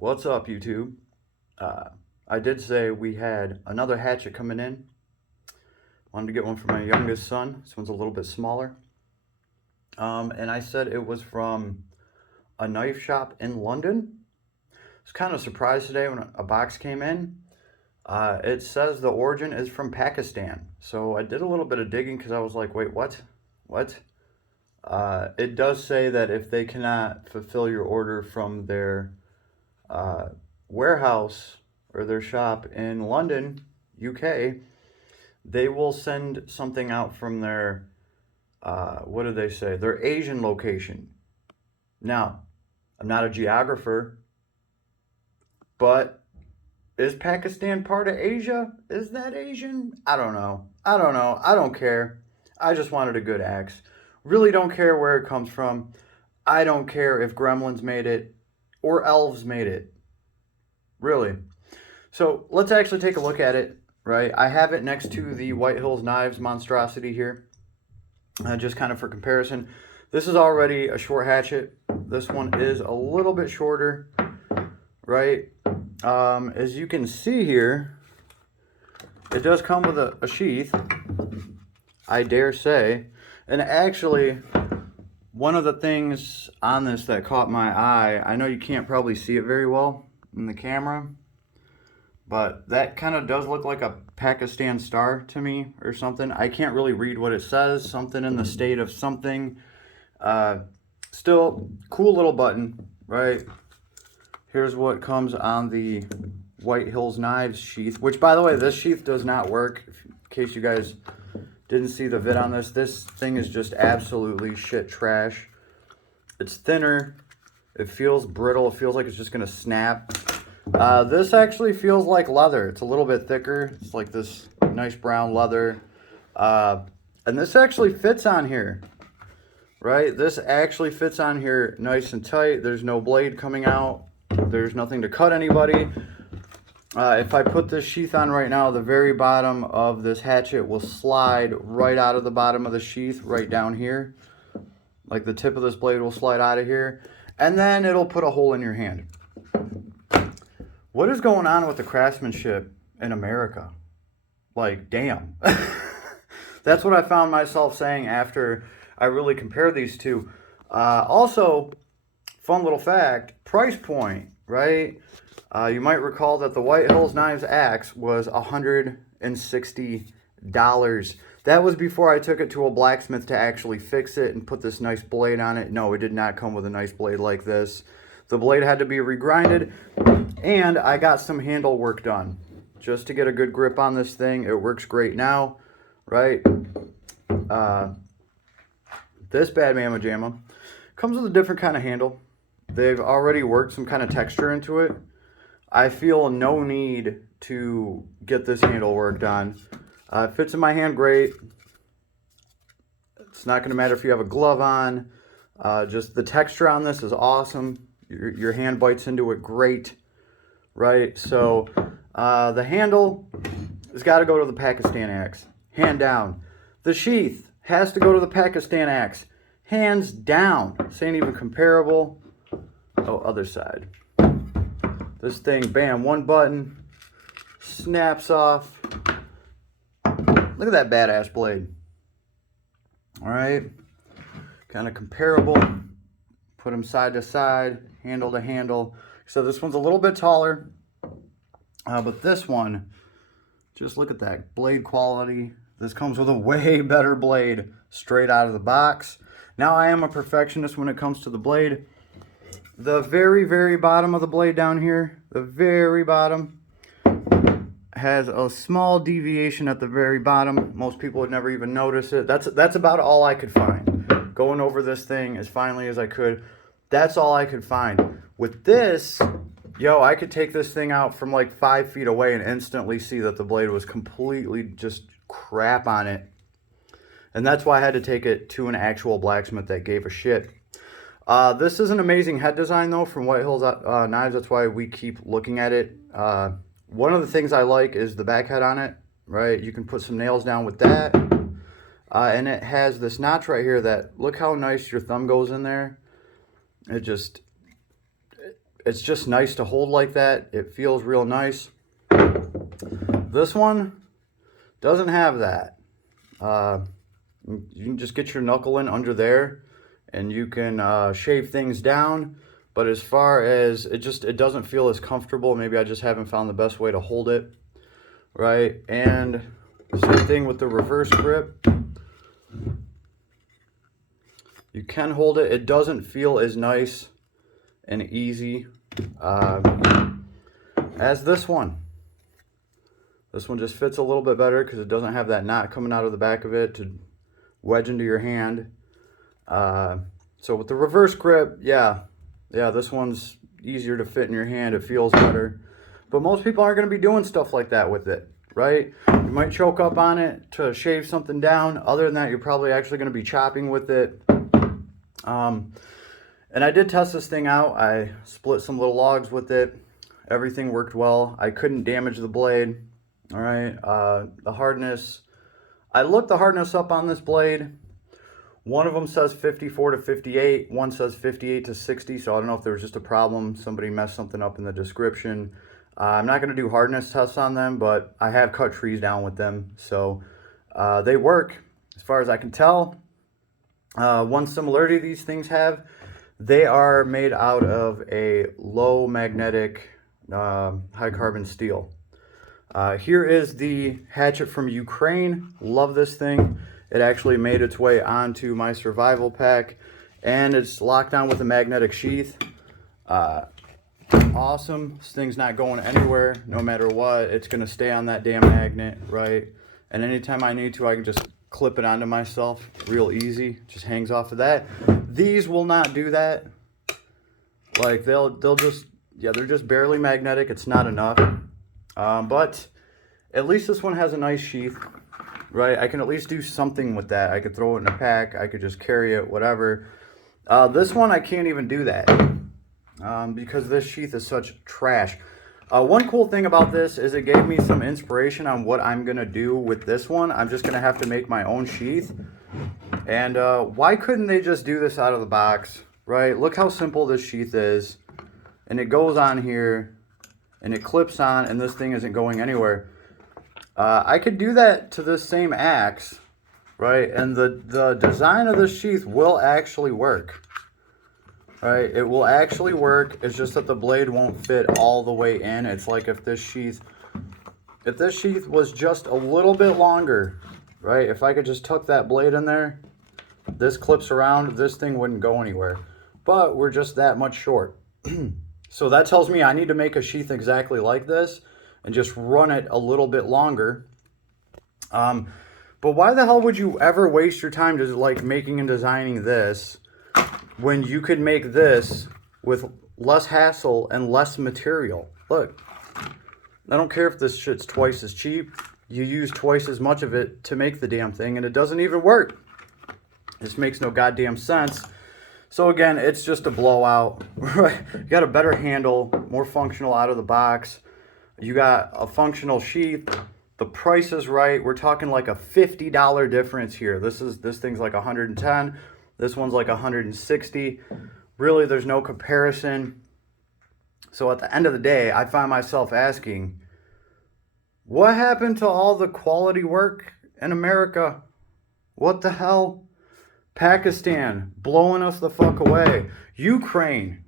What's up, YouTube? I did say we had another hatchet coming in. Wanted to get one for my youngest son. This one's a little bit smaller. And I said it was from a knife shop in London. I was kind of surprised today when a box came in. It says the origin is from Pakistan. So I did a little bit of digging because I was like, wait, what? What? It does say that if they cannot fulfill your order from their warehouse or their shop in London, UK, they will send something out from their, what do they say? Their Asian location. Now, I'm not a geographer, but is Pakistan part of Asia? Is that Asian? I don't know. I don't care. I just wanted a good axe. Really don't care where it comes from. I don't care if gremlins made it or elves made it. Really. So let's actually take a look at it, right? I have it next to the White Hills Knives monstrosity here, just kind of for comparison. This is already a short hatchet. This one is a little bit shorter, right? As you can see here, it does come with a sheath, I dare say. And actually, one of the things on this that caught my eye, I know you can't probably see it very well in the camera, but that kind of does look like a Pakistan star to me or something. I can't really read what it says, something in the state of something. Still, cool little button, right? Here's what comes on the White Hills Knives sheath, which, by the way, this sheath does not work. In case you guys didn't see the vid on this, this thing is just absolutely shit trash. It's thinner. It feels brittle. It feels like it's just going to snap. This actually feels like leather. It's a little bit thicker. It's like this nice brown leather. And this actually fits on here, right? This actually fits on here nice and tight. There's no blade coming out. There's nothing to cut anybody. If I put this sheath on right now, the very bottom of this hatchet will slide right out of the bottom of the sheath, right down here. Like the tip of this blade will slide out of here. And then it'll put a hole in your hand. What is going on with the craftsmanship in America? Like, damn. That's what I found myself saying after I really compared these two. Also, fun little fact, price point, right? You might recall that the White Hills Knives axe was $160. That was before I took it to a blacksmith to actually fix it and put this nice blade on it. No, it did not come with a nice blade like this. The blade had to be regrinded, and I got some handle work done just to get a good grip on this thing. It works great now, right? This bad mamma jamma comes with a different kind of handle. They've already worked some kind of texture into it. I feel no need to get this handle worked on. It fits in my hand great. It's not going to matter if you have a glove on. Just the texture on this is awesome. Your hand bites into it great, right? So the handle has got to go to the Pakistan axe, hand down. The sheath has to go to the Pakistan axe, hands down. This ain't even comparable. Oh, other side. This thing, bam, one button, snaps off. Look at that badass blade. All right, kind of comparable. Put them side to side, handle to handle. So this one's a little bit taller, but this one, just look at that blade quality. This comes with a way better blade straight out of the box. Now, I am a perfectionist when it comes to the blade. The very, very bottom of the blade down here, the very bottom, has a small deviation at the very bottom. Most people would never even notice it. That's about all I could find. Going over this thing as finely as I could. That's all I could find. With this, yo, I could take this thing out from like 5 feet away and instantly see that the blade was completely just crap on it. And that's why I had to take it to an actual blacksmith that gave a shit. This is an amazing head design, though, from White Hills Knives. That's why we keep looking at it. One of the things I like is the back head on it, right? You can put some nails down with that. And it has this notch right here that, look how nice your thumb goes in there. It just, it's just nice to hold like that. It feels real nice. This one doesn't have that. You can just get your knuckle in under there and you can shave things down. But as far as it doesn't feel as comfortable. Maybe I just haven't found the best way to hold it, right? And same thing with the reverse grip. You can hold it. It doesn't feel as nice and easy as this one. This one just fits a little bit better because it doesn't have that knot coming out of the back of it to wedge into your hand. So with the reverse grip, yeah, this one's easier to fit in your hand. It feels better. But most people aren't going to be doing stuff like that with it, right? You might choke up on it to shave something down. Other than that, you're probably actually going to be chopping with it. And I did test this thing out. I split some little logs with it. Everything worked well. I couldn't damage the blade. All right. The hardness, I looked the hardness up on this blade. One of them says 54 to 58. One says 58 to 60. So I don't know if there was just a problem. Somebody messed something up in the description. I'm not going to do hardness tests on them, but I have cut trees down with them. So they work as far as I can tell. One similarity these things have, they are made out of a low magnetic high carbon steel. Here is the hatchet from Ukraine. Love this thing. It actually made its way onto my survival pack, and it's locked on with a magnetic sheath. Awesome. This thing's not going anywhere no matter what. It's going to stay on that damn magnet, right? And anytime I need to, I can just clip it onto myself real easy. Just hangs off of that. These will not do that. Like they'll just, yeah, they're just barely magnetic. It's not enough. But at least this one has a nice sheath, right? I can at least do something with that. I could throw it in a pack. I could just carry it, whatever. This one, I can't even do that because this sheath is such trash. One cool thing about this is it gave me some inspiration on what I'm going to do with this one. I'm just going to have to make my own sheath. And why couldn't they just do this out of the box, right? Look how simple this sheath is. And it goes on here. And it clips on, and this thing isn't going anywhere. I could do that to this same axe, right? And the design of this sheath will actually work, right? It will actually work. It's just that the blade won't fit all the way in. It's like if this sheath was just a little bit longer, right? If I could just tuck that blade in there, this clips around, this thing wouldn't go anywhere. But we're just that much short. So that tells me I need to make a sheath exactly like this and just run it a little bit longer. But why the hell would you ever waste your time just like making and designing this when you could make this with less hassle and less material? Look, I don't care if this shit's twice as cheap. You use twice as much of it to make the damn thing and it doesn't even work. This makes no goddamn sense. So again, it's just a blowout, right? You got a better handle, more functional out of the box. You got a functional sheath. The price is right. We're talking like a $50 difference here. This thing's like 110. This one's like 160. Really, there's no comparison. So at the end of the day, I find myself asking, what happened to all the quality work in America? What the hell? Pakistan, blowing us the fuck away. Ukraine.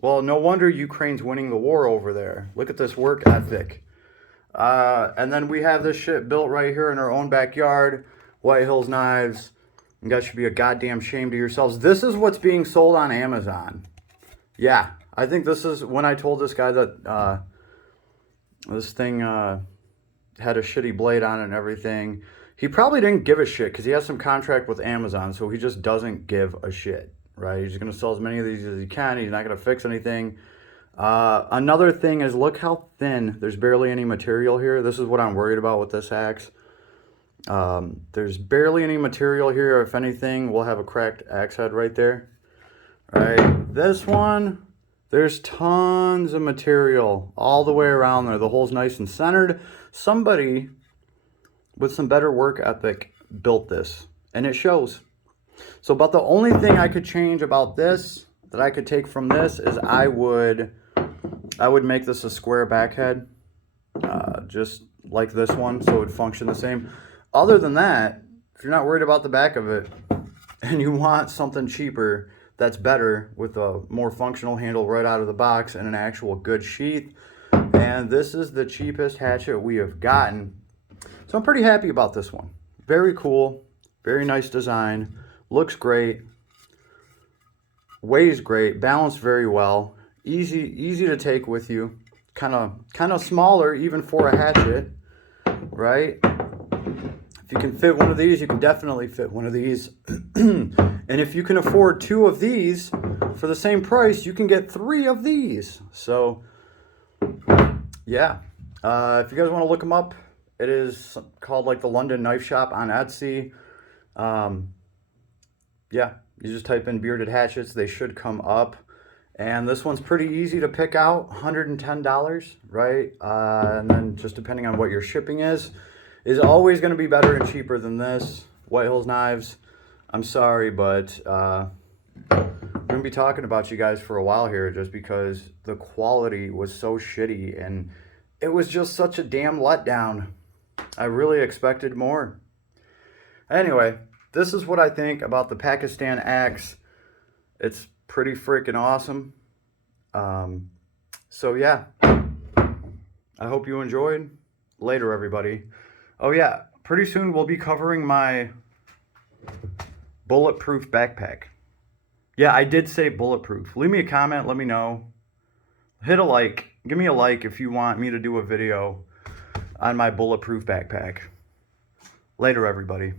Well, no wonder Ukraine's winning the war over there. Look at this work ethic. And then we have this shit built right here in our own backyard. White Hills Knives. You guys should be a goddamn shame to yourselves. This is what's being sold on Amazon. Yeah, I think this is when I told this guy that this thing had a shitty blade on it and everything. He probably didn't give a shit because he has some contract with Amazon, so he just doesn't give a shit, right? He's just going to sell as many of these as he can. He's not going to fix anything. Another thing is, look how thin. There's barely any material here. This is what I'm worried about with this axe. There's barely any material here. If anything, we'll have a cracked axe head right there. Right? This one, there's tons of material all the way around there. The hole's nice and centered. Somebody with some better work ethic built this, and it shows. So about the only thing I could change about this that I could take from this is I would make this a square back head, just like this one, so it would function the same. Other than that, if you're not worried about the back of it and you want something cheaper that's better with a more functional handle right out of the box and an actual good sheath, and this is the cheapest hatchet we have gotten. So I'm pretty happy about this one. Very cool, very nice design, looks great, weighs great, balanced very well, easy to take with you, kind of smaller even for a hatchet, right? If you can fit one of these, you can definitely fit one of these. And if you can afford 2 of these for the same price, you can get 3 of these. So yeah, if you guys want to look them up, it is called like the London Knife Shop on Etsy. Yeah, you just type in bearded hatchets, they should come up. And this one's pretty easy to pick out, $110, right? And then just depending on what your shipping is always going to be better and cheaper than this. White Hills Knives, I'm sorry, but we're going to be talking about you guys for a while here just because the quality was so shitty and it was just such a damn letdown. I really expected more. Anyway, this is what I think about the Pakistan axe. It's pretty freaking awesome. So yeah, I hope you enjoyed. Later, everybody. Oh yeah, pretty soon we'll be covering my bulletproof backpack. Yeah, I did say bulletproof. Leave me a comment, let me know. Hit a like. Give me a like if you want me to do a video on my bulletproof backpack. Later, everybody.